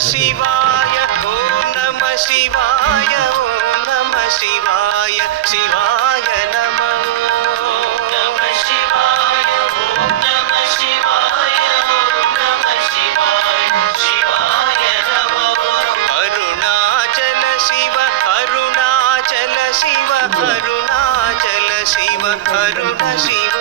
शिवाय ओम नमः शिवाय ओम नमः शिवाय शिवाय नमः ओम नमः शिवाय ओम नमः शिवाय ओम नमः शिवाय शिवाय नमः अरुणाचल शिव अरुणाचल शिव अरुणाचल शिव अरुण शिव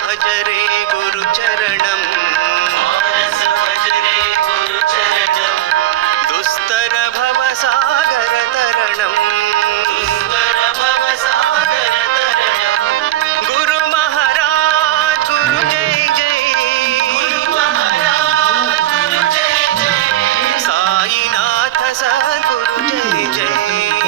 भजरे गुरुचरणं दुस्तर भवसागर तरणं गुरु महाराज गुरु जय जय साईनाथ सद्गुरु जय जय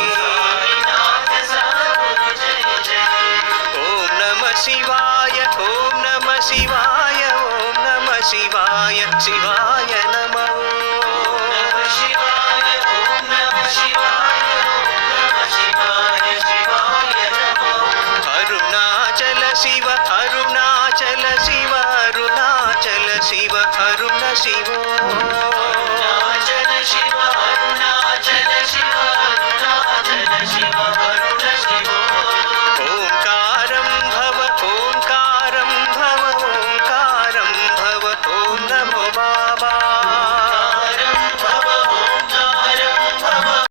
ओम नमः शिवाय ओम नमः शिवाय ओम नमः शिवाय शिवाय नमः ओम नमः शिवाय ओम नमः शिवाय ओम नमः शिवाय शिवाय नमः अरुणाचल शिव अरुणाचल शिव अरुणाचल शिव अरुण शिव अरुणाचल शिव